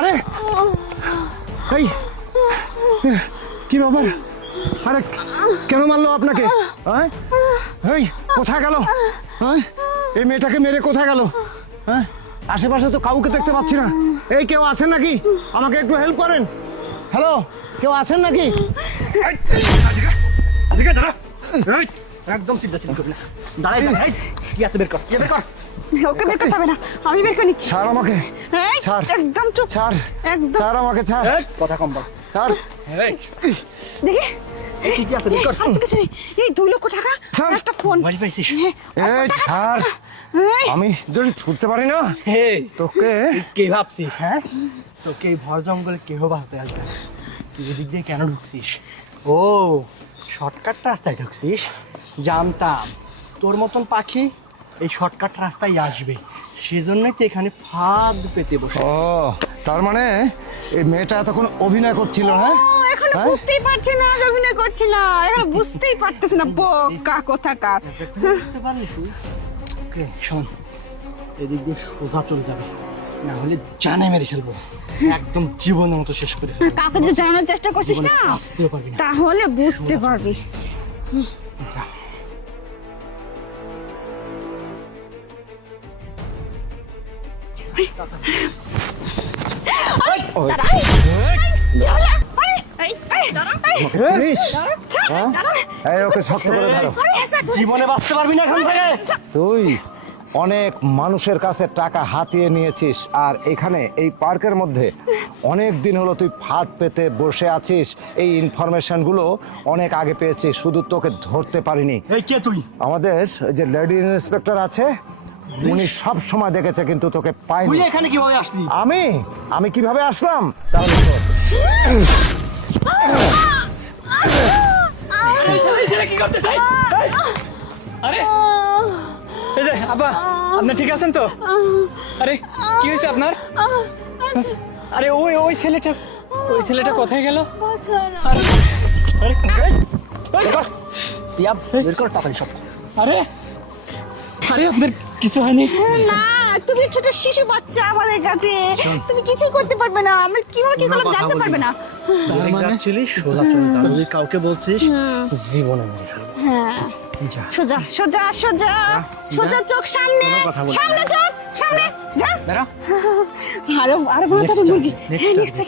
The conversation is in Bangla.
আরে এই কি ব্যাপার? আরে কেন মারলো আপনাকে? এই কোথায় গেল? এই মেয়েটাকে মেরে কোথায় গেল? হ্যাঁ, আশেপাশে তো কাউকে দেখতে পাচ্ছি না। এই কেউ আছেন নাকি? আমাকে একটু হেল্প করেন। হ্যালো, কেউ আছেন নাকি? একদম চিন্তা করবি না, দাঁড়াই দাঁড়াই। কি আছে, বের কর, বের কর। ওকে বের করতে হবে না, আমি বের করে নিচ্ছি। ছাড় আমাকে, ছাড়, একদম চুপ, ছাড়, একদম ছাড় আমাকে, ছাড়। কথা কম বল, ছাড়। দেখি কি আছে, বের কর। কিছু নেই, এই 2 লক্ষ টাকা আর একটা ফোন। এই ছাড়, আমি যদি ছুটতে পারি না তোকে কে ভাবছিস? হ্যাঁ, তোকে এই ভর জঙ্গলে কেহ বাঁচতে আসবে? তুই এদিক দিয়ে কেন ঢুকছিস? ও, শর্টকাট রাস্তায় ঢুকছিস? জানতাম তোর মতন পাখি এই শর্টকাট রাস্তায় আসবে, সেজন্যই তো এখানে ফাঁদ পেতে বসে। ও, তার মানে এই মেয়েটা এতক্ষণ অভিনয় করছিল। হ্যাঁ, এখন বুঝতেই পারছে না যে অভিনয় করছিল, এখন বুঝতেই পারতেছ না, বোকা কোথাকার। বুঝতে পারলি তুই? ওকে শোন, এদিক দিয়ে সোজা চলে যাবে, না হলে জানে মেরে ফেলবো, একদম জীবনের মতো শেষ করে ফেলবো। কাকে যদি জানার চেষ্টা করছিস না, আসতেও পারবি না, তাহলে বুঝতে পারবি। ওকে শক্ত করে ধরো। জীবনে বাঁচতে পারবি না এখান থেকে। তুই অনেক মানুষের কাছে টাকা হাতিয়ে নিয়েছিস, আর এখানে এই পার্কের মধ্যে অনেক দিন হলো তুই ফাঁদ পেতে বসে আছিস। এই ইনফরমেশনগুলো অনেক আগে পেয়েছি, শুধু তোকে ধরতে পারিনি। এই কে তুই? আমাদের যে লেডি ইন্সপেক্টর আছে, উনি সব সময় দেখেছে, কিন্তু তোকে পাইনি। তুই এখানে কিভাবে আসলি? আমি কিভাবে আসলাম তাহলে শোন। কি করতে চাই? আরে এই যে আপা, আপনি ঠিক আছেন তো? আরে কি হয়েছে আপনার? আরে ওই ছেলেটা কোথায় গেল? আরে আরে আরে আপনার কিছু হয়নি? না, তুমি ছোট শিশু বাচ্চা, আমাদের কাছে তুমি কিছুই করতে পারবে না, আমরা কিভাবে কি করলাম জানতে পারবে না। তার মানে সোজা চলে যা, যদি কাউকে বলছিস জীবনে মেরে ফেলবো। হ্যাঁ, সোজা সোজা সোজা সোজা, চোখ সামনে, সামনে চোখ সামনে, যা। বেরা আরো বড় মুরগি। next next